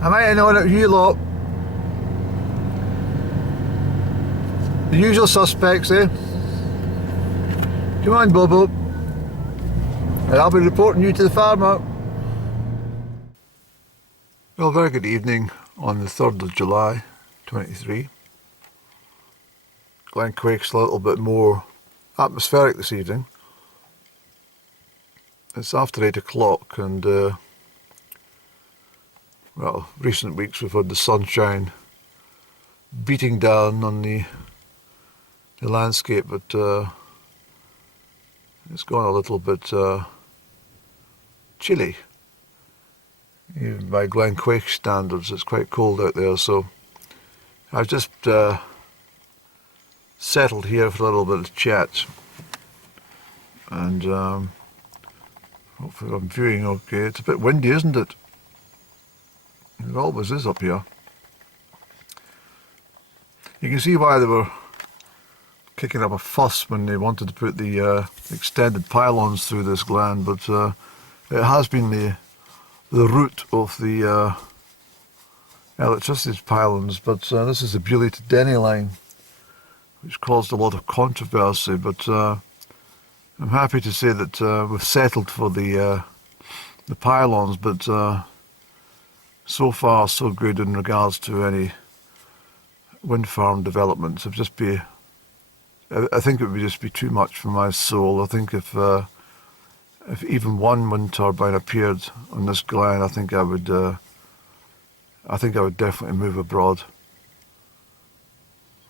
I might have known it you lot. The usual suspects, eh? Come on, Bobo. And I'll be reporting you to the farmer. Well, very good evening on the 3rd of July, 23. Crieff's a little bit more atmospheric this evening. It's after 8 o'clock and, well, recent weeks we've had the sunshine beating down on the landscape, but it's gone a little bit chilly. Even by Crieff standards, it's quite cold out there, so I've just settled here for a little bit of chat, and hopefully I'm viewing okay. It's a bit windy, isn't it? It always is up here. You can see why they were kicking up a fuss when they wanted to put the extended pylons through this glen, but it has been the route of the electricity pylons, but this is the Beaulieu to Denny line, which caused a lot of controversy, but I'm happy to say that we've settled for the pylons, but so far so good in regards to any wind farm developments. I think it would just be too much for my soul. I think if even one wind turbine appeared on this glen, I think I would definitely move abroad.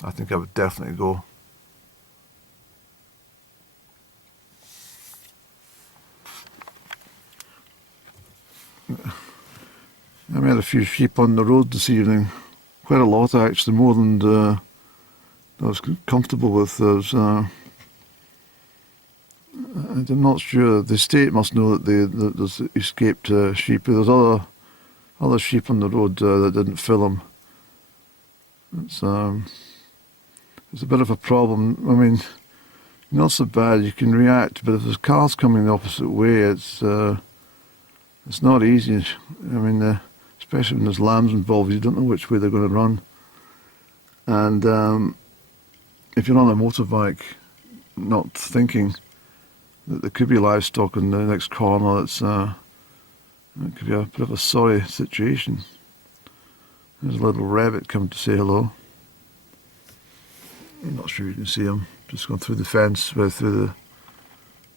I think I would definitely go. I met a few sheep on the road this evening. Quite a lot, actually, more than I was comfortable with. I'm not sure. The state must know that there's escaped sheep. There's other sheep on the road that didn't fill them. It's a bit of a problem. I mean, not so bad. You can react, but if there's cars coming the opposite way, it's not easy. I mean, especially when there's lambs involved, you don't know which way they're going to run. And if you're on a motorbike, not thinking that there could be livestock in the next corner, it could be a bit of a sorry situation. There's a little rabbit come to say hello. I'm not sure you can see him. Just gone through the fence, right through the...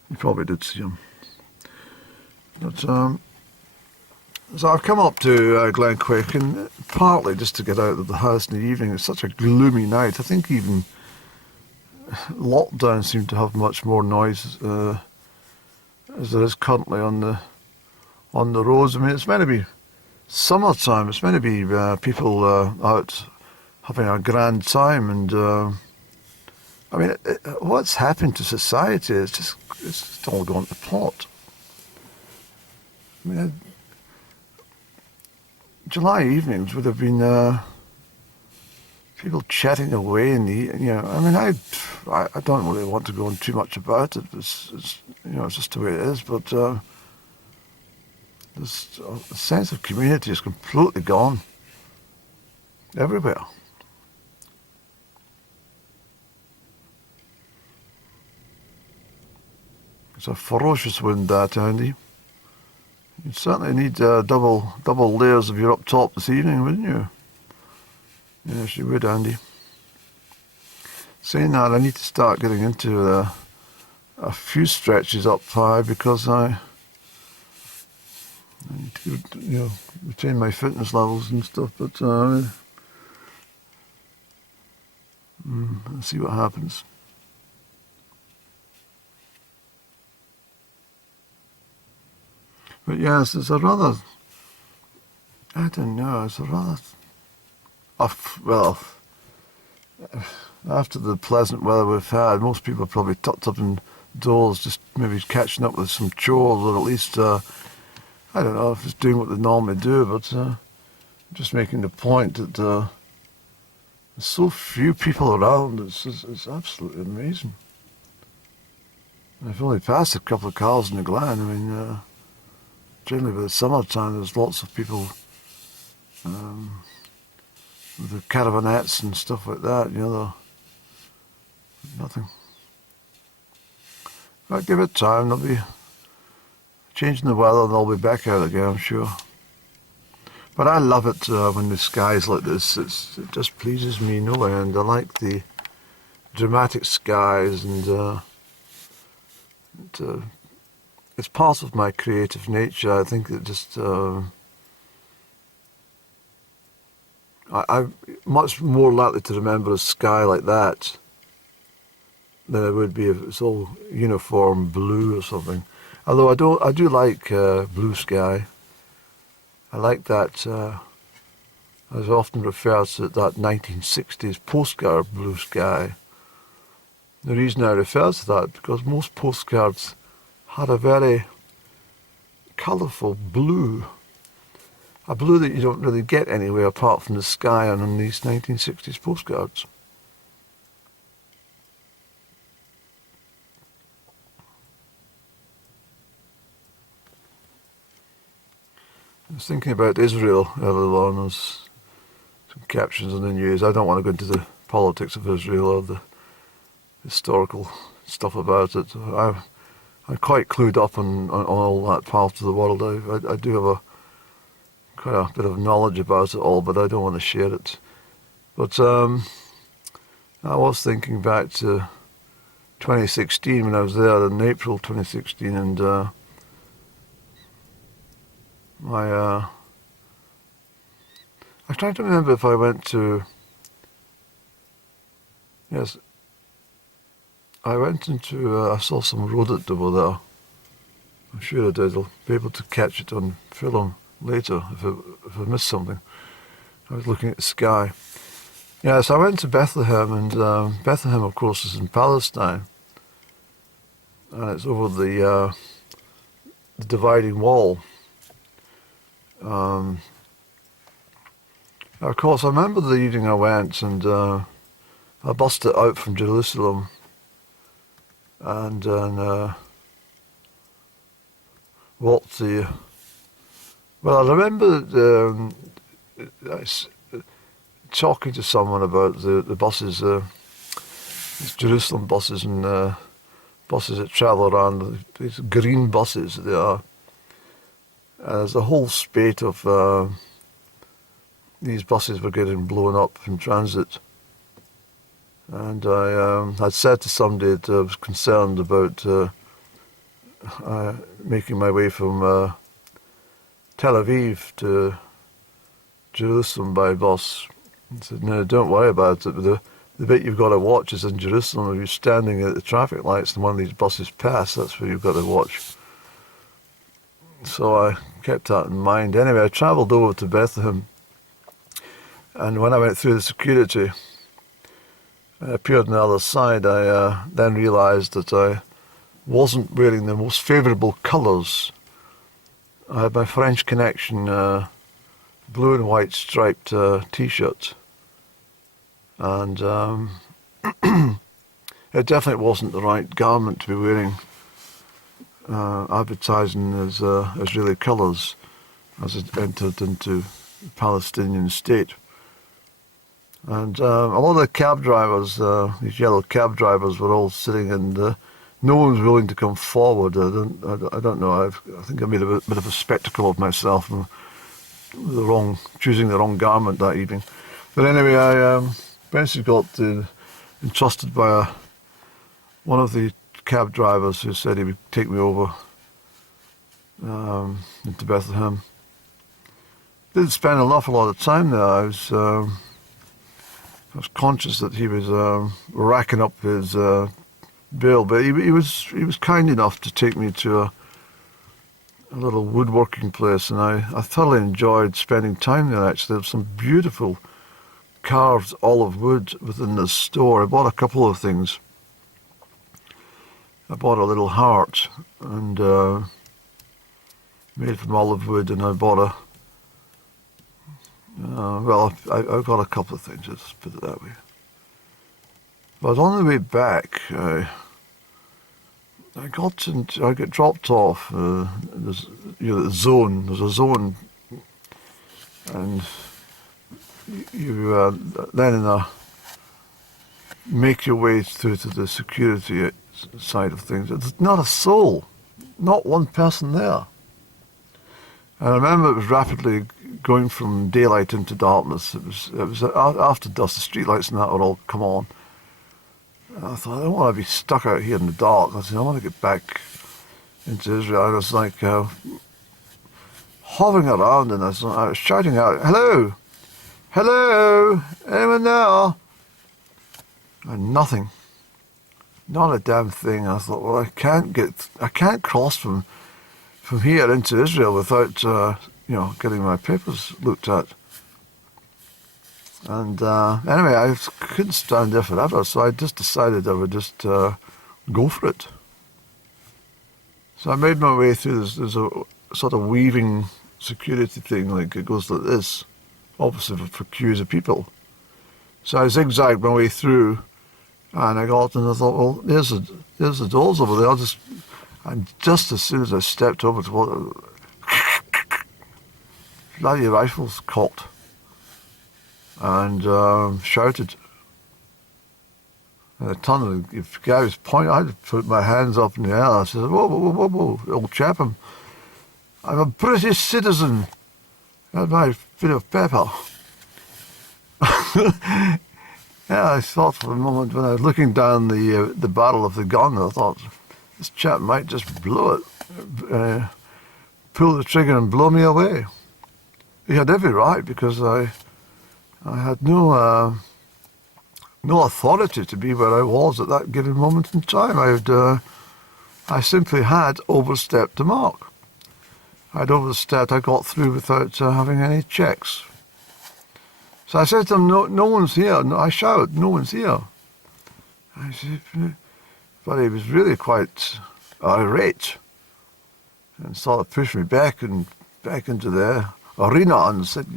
You probably did see him. But, so I've come up to Crieff, and partly just to get out of the house in the evening. It's such a gloomy night. I think even lockdown seemed to have much more noise as there is currently on the roads. I mean, it's meant to be summertime. It's meant to be people out having a grand time, and I mean, what's happened to society? It's just all gone to pot. I mean, July evenings would have been people chatting away in the, I mean, I don't really want to go on too much about it. It's just the way it is. But this sense of community is completely gone everywhere. It's a ferocious wind, that, Andy. You'd certainly need double layers if you're up top this evening, wouldn't you? Yes, you would, Andy. Saying that, I need to start getting into a few stretches up high, because I need to, retain my fitness levels and stuff. But let's see what happens. But yes, it's a rather, I don't know, it's a rather, well, after the pleasant weather we've had, most people are probably tucked up indoors, just maybe catching up with some chores, or at least, I don't know if it's doing what they normally do, but just making the point that there's so few people around. It's absolutely amazing. I've only passed a couple of cars in the glen. I mean, generally by the summertime, there's lots of people with the caravanettes and stuff like that, nothing. But give it time, they'll be changing the weather and they'll be back out again, I'm sure. But I love it when the sky's like this. It just pleases me no end. I like the dramatic skies, and it's part of my creative nature. I think that just I'm much more likely to remember a sky like that than I would be if it's all uniform blue or something. Although I do like blue sky. I like that, as I often refer to that 1960s postcard blue sky. The reason I refer to that, because most postcards had a very colourful blue, a blue that you don't really get anywhere apart from the sky and on these 1960s postcards. I was thinking about Israel earlier on. There's some captions in the news. I don't want to go into the politics of Israel or the historical stuff about it. I'm quite clued up on all that part of the world. I do have quite a bit of knowledge about it all, but I don't want to share it. But I was thinking back to 2016 when I was there in April 2016, and I'm trying to remember if I went to. Yes, I went into. I saw some rodent over there. I'm sure I did. I'll be able to catch it on film later if I missed something. I was looking at the sky. Yes, I went to Bethlehem, and Bethlehem, of course, is in Palestine, and it's over the dividing wall. Of course, I remember the evening I went, and I bussed it out from Jerusalem, and then walked the. Well, I remember talking to someone about the buses, these Jerusalem buses, and buses that travel around, these green buses they are. There's a whole spate of these buses were getting blown up in transit. And I had said to somebody that I was concerned about making my way from Tel Aviv to Jerusalem by bus. I said, no, don't worry about it. But the bit you've got to watch is in Jerusalem. If you're standing at the traffic lights and one of these buses pass, that's where you've got to watch. So I kept that in mind. Anyway, I travelled over to Bethlehem, and when I went through the security, I appeared on the other side. I then realised that I wasn't wearing the most favourable colours. I had my French Connection blue and white striped T-shirt, and it definitely wasn't the right garment to be wearing. Advertising as Israeli colours as it entered into the Palestinian state. And a lot of the cab drivers, these yellow cab drivers, were all sitting, and no one was willing to come forward. I don't know. I think I made a bit of a spectacle of myself and choosing the wrong garment that evening. But anyway, I eventually got entrusted by one of the cab drivers who said he would take me over into Bethlehem. Didn't spend an awful lot of time there. I was conscious that he was racking up his bill, but he was kind enough to take me to a little woodworking place, and I thoroughly enjoyed spending time there. Actually, there's some beautiful carved olive wood within this store. I bought a couple of things. I bought a little heart and made from olive wood, and I bought I got a couple of things, let's put it that way. But on the way back, I got dropped off. There's a zone, and you then make your way through to the security side of things. There's not a soul, not one person there. And I remember it was rapidly going from daylight into darkness. It was after dusk. The streetlights and that would all come on. And I thought, I don't want to be stuck out here in the dark. I said, I want to get back into Israel. And I was like hovering around, and I was shouting out, "Hello, hello, anyone there?" And nothing, not a damn thing. I thought, well, I can't cross from here into Israel without getting my papers looked at. And anyway, I couldn't stand there forever, so I just decided I would just go for it. So I made my way through. There's a sort of weaving security thing, like it goes like this, obviously for queues of people. So I zigzagged my way through, and I got, and I thought, well, there's the doors over there. And just as soon as I stepped over to what, bloody rifles cocked and shouted. And a ton of the guy was pointing. I had to put my hands up in the air. I said, "Whoa, whoa, whoa, whoa, old chap, I'm a British citizen. That's my bit of pepper." Yeah, I thought for a moment when I was looking down the barrel of the gun, I thought, this chap might just blow it, pull the trigger and blow me away. He had every right, because I had no authority to be where I was at that given moment in time. I simply had overstepped the mark. I got through without having any checks. So I said to him, no one's here. No, I shouted, "No one's here." I said, but he was really quite irate and sort of pushed me back into the arena and said,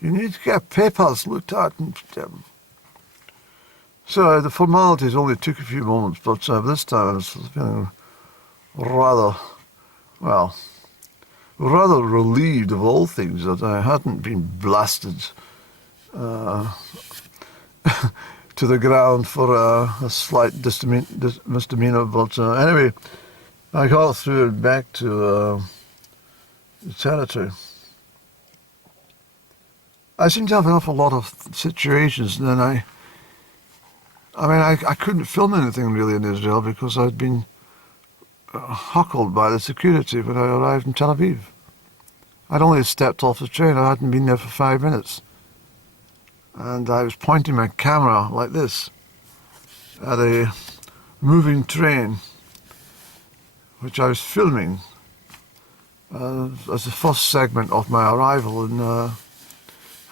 "You need to get papers looked at." So the formalities only took a few moments, but this time I was feeling rather relieved of all things that I hadn't been blasted to the ground for a slight misdemeanor. But anyway, I got through and back to the territory. I seem to have an awful lot of situations, and then I couldn't film anything really in Israel because I'd been huckled by the security when I arrived in Tel Aviv. I'd only stepped off the train. I hadn't been there for 5 minutes. And I was pointing my camera like this at a moving train, which I was filming as the first segment of my arrival. And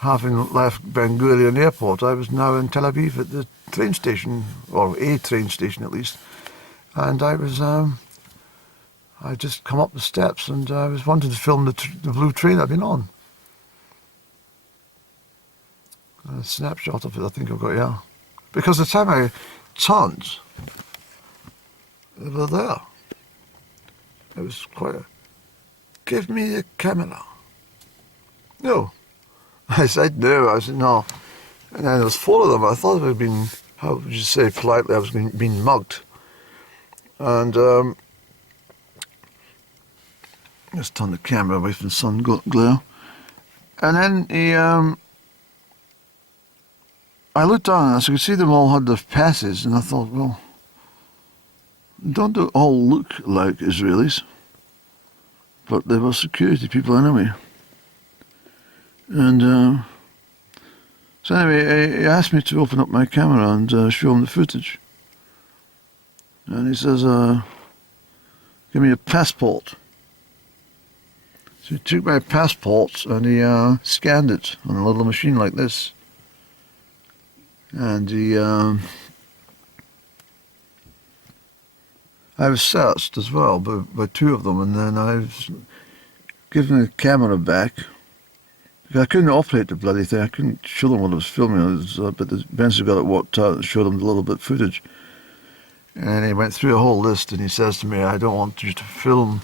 having left Ben Gurion Airport, I was now in Tel Aviv at the train station, or a train station at least. And I was, I'd just come up the steps, and I was wanting to film the blue train I'd been on. A snapshot of it, I think I've got, yeah. Because the time I turned, they were there. It was quite "Give me the camera." No. I said no. I said no. And then there was 4 of them. I thought I'd been, how would you say politely, I was being mugged. And just turn the camera away from the sun glare. And then I looked down, and I could see them all had their passes, and I thought, well, don't they all look like Israelis? But they were security people anyway. And so anyway, he asked me to open up my camera and show him the footage. And he says, "Give me a passport." So he took my passport and he scanned it on a little machine like this. And I was searched as well by 2 of them, and then I was given the camera back. I couldn't operate the bloody thing. I couldn't show them what I was filming. But eventually got it worked out and showed them a little bit of footage. And he went through a whole list, and he says to me, "I don't want you to film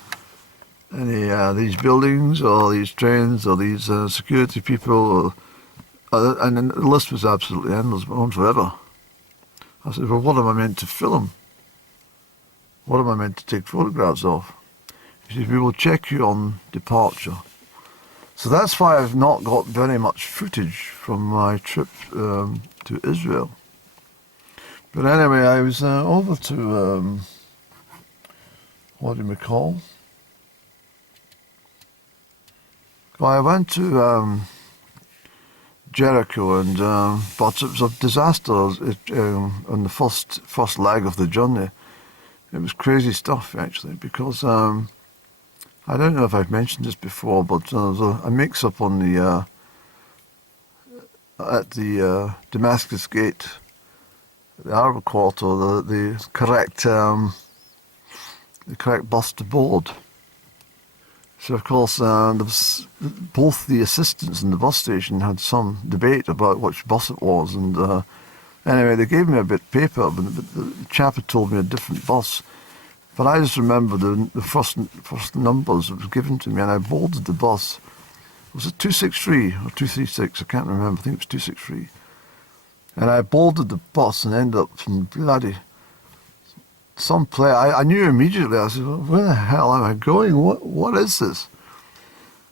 any these buildings or these trains or these security people And then the list was absolutely endless, went on forever. I said, well, what am I meant to film? What am I meant to take photographs of? He said, we will check you on departure. So that's why I've not got very much footage from my trip to Israel. But anyway, I was over to, what do you call? Well, I went to Jericho, and but it was a disaster on the first leg of the journey. It was crazy stuff, actually, because I don't know if I've mentioned this before, but there was a mix-up on the at the Damascus Gate, the Arab Quarter, the correct bus to board. So of course, there was, both the assistants in the bus station had some debate about which bus it was, and anyway, they gave me a bit of paper, but the chap had told me a different bus. But I just remember the first numbers that was given to me, and I boarded the bus. Was it 263 or 236? I can't remember. I think it was 263. And I boarded the bus and ended up in bloody some place. I knew immediately. I said, well, where the hell am I going? What is this?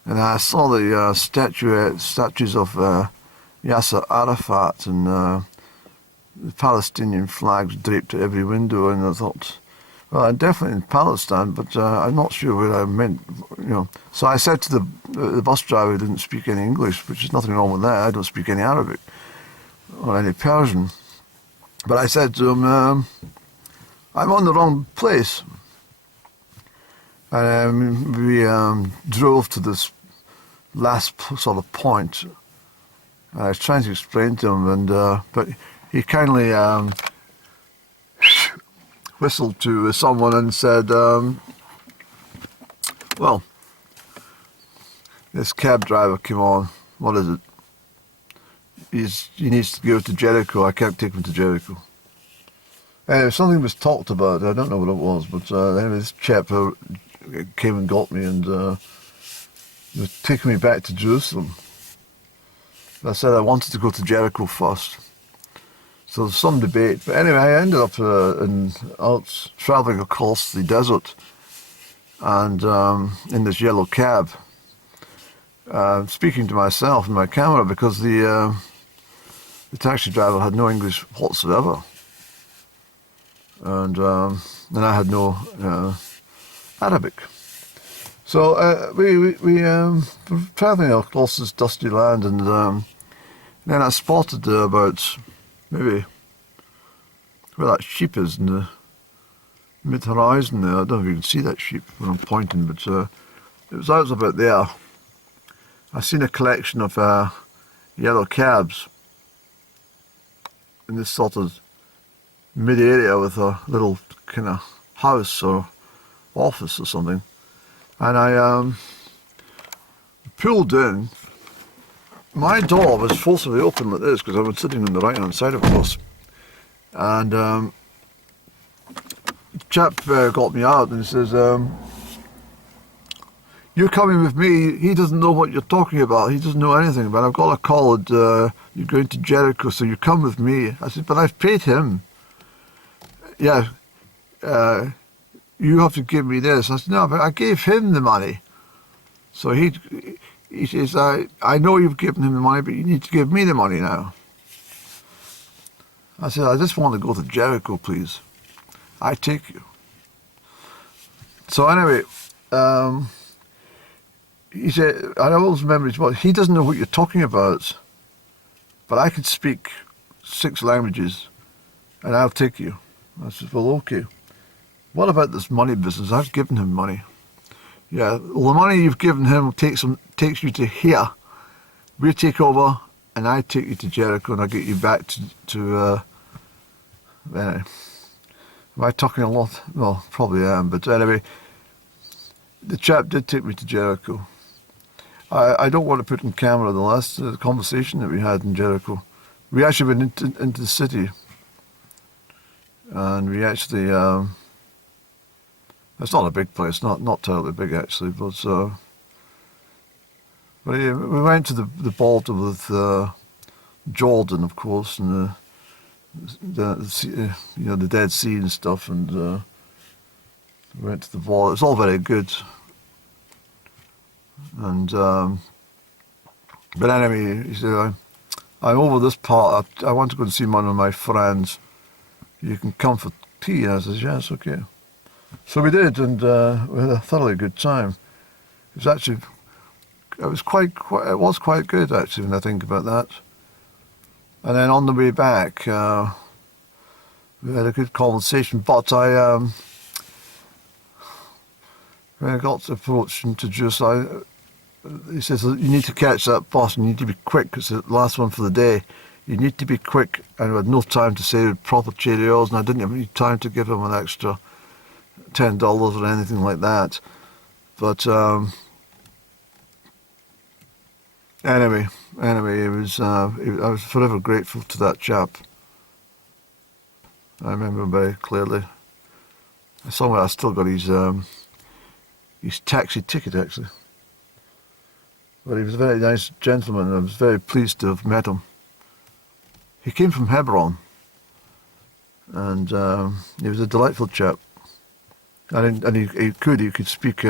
And I saw the statues of Yasser Arafat and the Palestinian flags draped at every window, and I thought, well, I'm definitely in Palestine, but I'm not sure where I meant, So I said to the bus driver, who didn't speak any English, which is nothing wrong with that. I don't speak any Arabic or any Persian. But I said to him, I'm on the wrong place. And we drove to this last sort of point. And I was trying to explain to him, but he kindly whistled to someone and said, well, this cab driver came on. What is it? He needs to go to Jericho. I can't take him to Jericho. Anyway, something was talked about. I don't know what it was, but anyway, this chap came and got me, and he was taking me back to Jerusalem. I said I wanted to go to Jericho first. So there's some debate. But anyway, I ended up travelling across the desert, and in this yellow cab, speaking to myself in my camera, because the taxi driver had no English whatsoever. And I had no Arabic. So we were travelling across this dusty land, and then I spotted about maybe where that sheep is in the mid-horizon there. I don't know if you can see that sheep when I'm pointing, but it was out about there. I seen a collection of yellow cabs in this sort of mid-area with a little kind of house or office or something. And I pulled in. My door was forcibly open like this because I was sitting on the right-hand side of the bus. And the chap got me out and says, you're coming with me. He doesn't know what you're talking about. He doesn't know anything about it. I've got a call and you're going to Jericho, so you come with me. I said, but I've paid him. Yeah, you have to give me this. I said, no, but I gave him the money. So he says, I know you've given him the money, but you need to give me the money now. I said, I just want to go to Jericho, please. I take you. So anyway, he said, I always remember, he doesn't know what you're talking about, but I can speak 6 languages, and I'll take you. I said, well, okay. What about this money business? I've given him money. Yeah, well, the money you've given him takes you to here. We take over, and I take you to Jericho, and I get you back to anyway. Am I talking a lot? Well, probably am, but anyway, the chap did take me to Jericho. I don't want to put in camera the last conversation that we had in Jericho. We actually went into the city, and we actually, it's not a big place, not terribly big actually, but yeah, we went to the border with Jordan, of course, and the Dead Sea and stuff, and we went to the wall. It's all very good, and but anyway, he said, I'm over this part. I want to go and see one of my friends. You can come for tea. And I said, yes, okay. So we did, and we had a thoroughly good time. It was quite good actually when I think about that. And then on the way back, we had a good conversation. But when I got approached and introduced, he says, you need to catch that bus and you need to be quick. It's the last one for the day. You need to be quick. And we had no time to say proper cheerios, and I didn't have any time to give him an extra $10 or anything like that. But anyway, it was. I was forever grateful to that chap. I remember him very clearly. Somewhere I still got his taxi ticket actually. But he was a very nice gentleman, and I was very pleased to have met him. He came from Hebron, and he was a delightful chap. And he could speak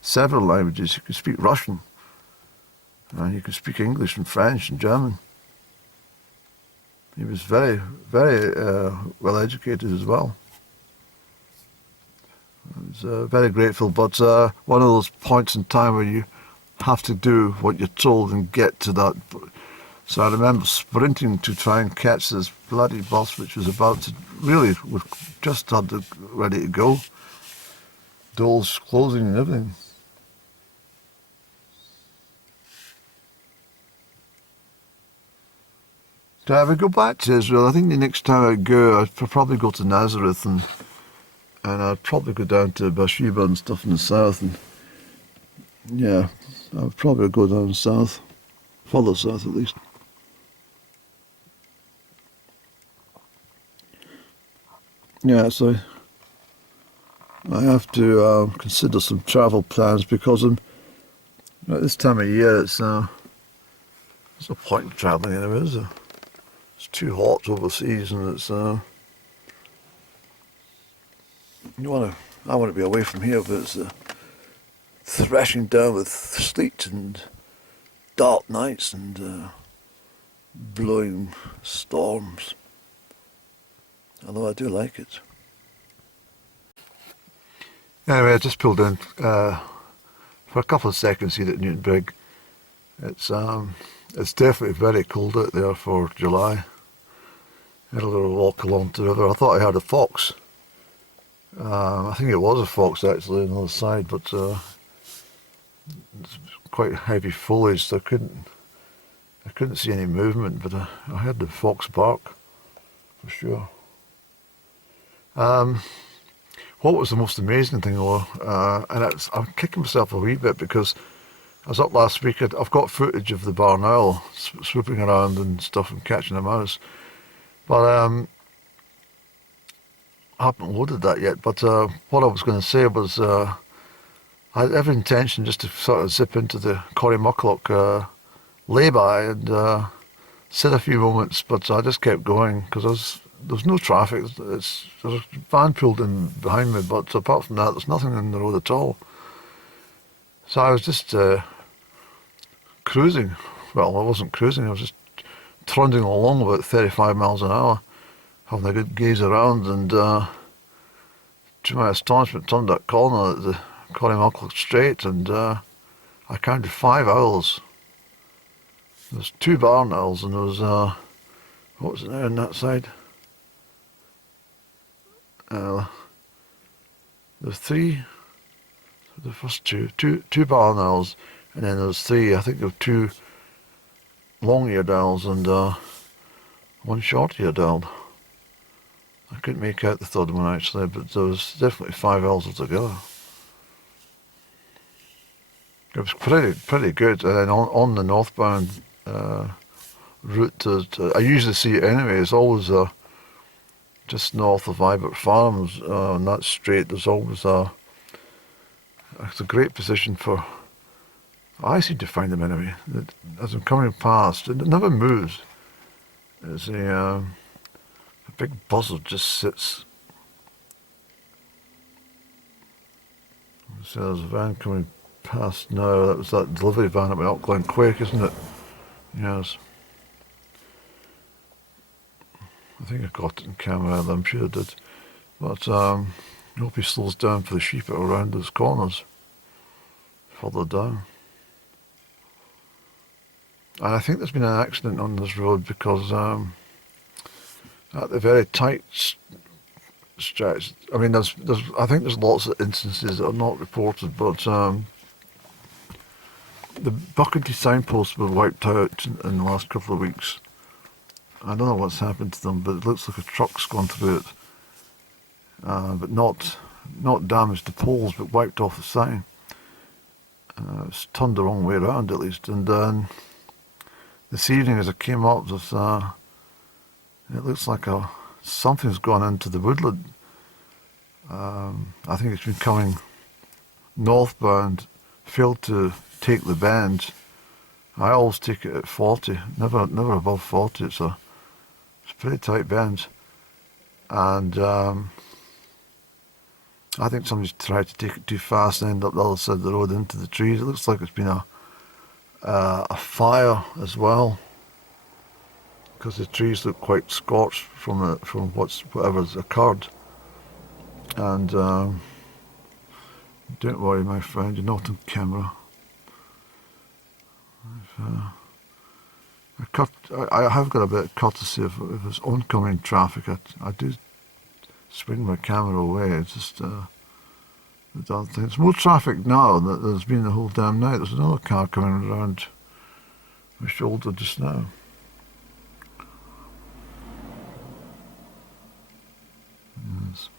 several languages. He could speak Russian, and he could speak English and French and German. He was very, very well educated as well. I was very grateful, but one of those points in time where you have to do what you're told and get to that. So I remember sprinting to try and catch this bloody bus, which was about to really, we just had it ready to go. Doors closing and everything. So I would go back to Israel. I think the next time I go, I'd probably go to Nazareth, and I'd probably go down to Beersheba and stuff in the south, and yeah, I would probably go down south, further south at least. Yeah, so I have to consider some travel plans, because at this time of year there's no point in travelling anywhere, is there? It's too hot overseas, and it's I want to be away from here, but it's thrashing down with sleet and dark nights and blowing storms. Although I do like it. Anyway, I just pulled in for a couple of seconds here at Newton Brig. It's definitely very cold out there for July. I had a little walk along the river. I thought I heard a fox. I think it was a fox actually on the other side, but it's quite heavy foliage, so I couldn't see any movement, but I heard the fox bark for sure. What was the most amazing thing though, and I'm kicking myself a wee bit because I was up last week. I've got footage of the barn owl swooping around and stuff and catching a mouse, but I haven't loaded that yet. But what I was going to say was I had every intention just to sort of zip into the Corrymucklock lay-by and sit a few moments, but I just kept going because there's no traffic. There's a van pulled in behind me, but apart from that, there's nothing in the road at all. So I was just cruising. Well, I wasn't cruising, I was just trundling along about 35 miles an hour, having a good gaze around, and to my astonishment, turned that corner at the Corrymucklock Strait, and I counted 5 owls. There's 2 barn owls, and there was, what was it there on that side? There's 3, the first two barn owls, and then there's 3, I think there were 2 long-eared owls and 1 short-eared owl. I couldn't make out the third one actually, but there was definitely 5 owls altogether. It was pretty good, and then on the northbound route, I usually see it anyway, it's always just north of Ibert Farms, on that straight, there's always it's a great position for, I seem to find them anyway, as I'm coming past, and it never moves. is a big buzzard just sits. So there's a van coming past now. That was that delivery van up at Glen Quake, isn't it? Yes. I think I got it in camera, I'm sure I did. But I hope he slows down for the sheep around those corners. Further down. And I think there's been an accident on this road because at the very tight stretch, I mean, I think there's lots of instances that are not reported, but the Buckingham signposts were wiped out in the last couple of weeks. I don't know what's happened to them, but it looks like a truck's gone through it, but not damaged the poles, but wiped off the sign. It's turned the wrong way around at least. And then this evening, as I came up, it looks like something's gone into the woodland. I think it's been coming northbound, failed to take the bend. I always take it at 40, never above 40. It's a pretty tight bend, and I think somebody's tried to take it too fast and end up the other side of the road into the trees. It looks like it's been a fire as well, because the trees look quite scorched from whatever's occurred. And don't worry, my friend, you're not on camera. I have got a bit of courtesy if there's oncoming traffic. I do swing my camera away. It's just the damn thing. There's more traffic now than there's been the whole damn night. There's another car coming around my shoulder just now. Yes.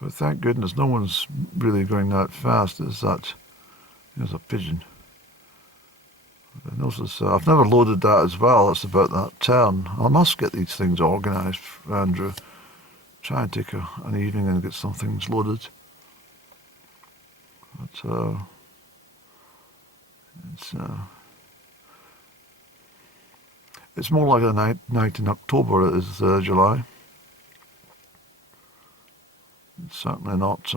But thank goodness no one's really going that fast. There's a pigeon. I notice, I've never loaded that as well. It's about that turn. I must get these things organised, Andrew. Try and take an evening and get some things loaded. But it's more like a night in October. It is July. It's certainly not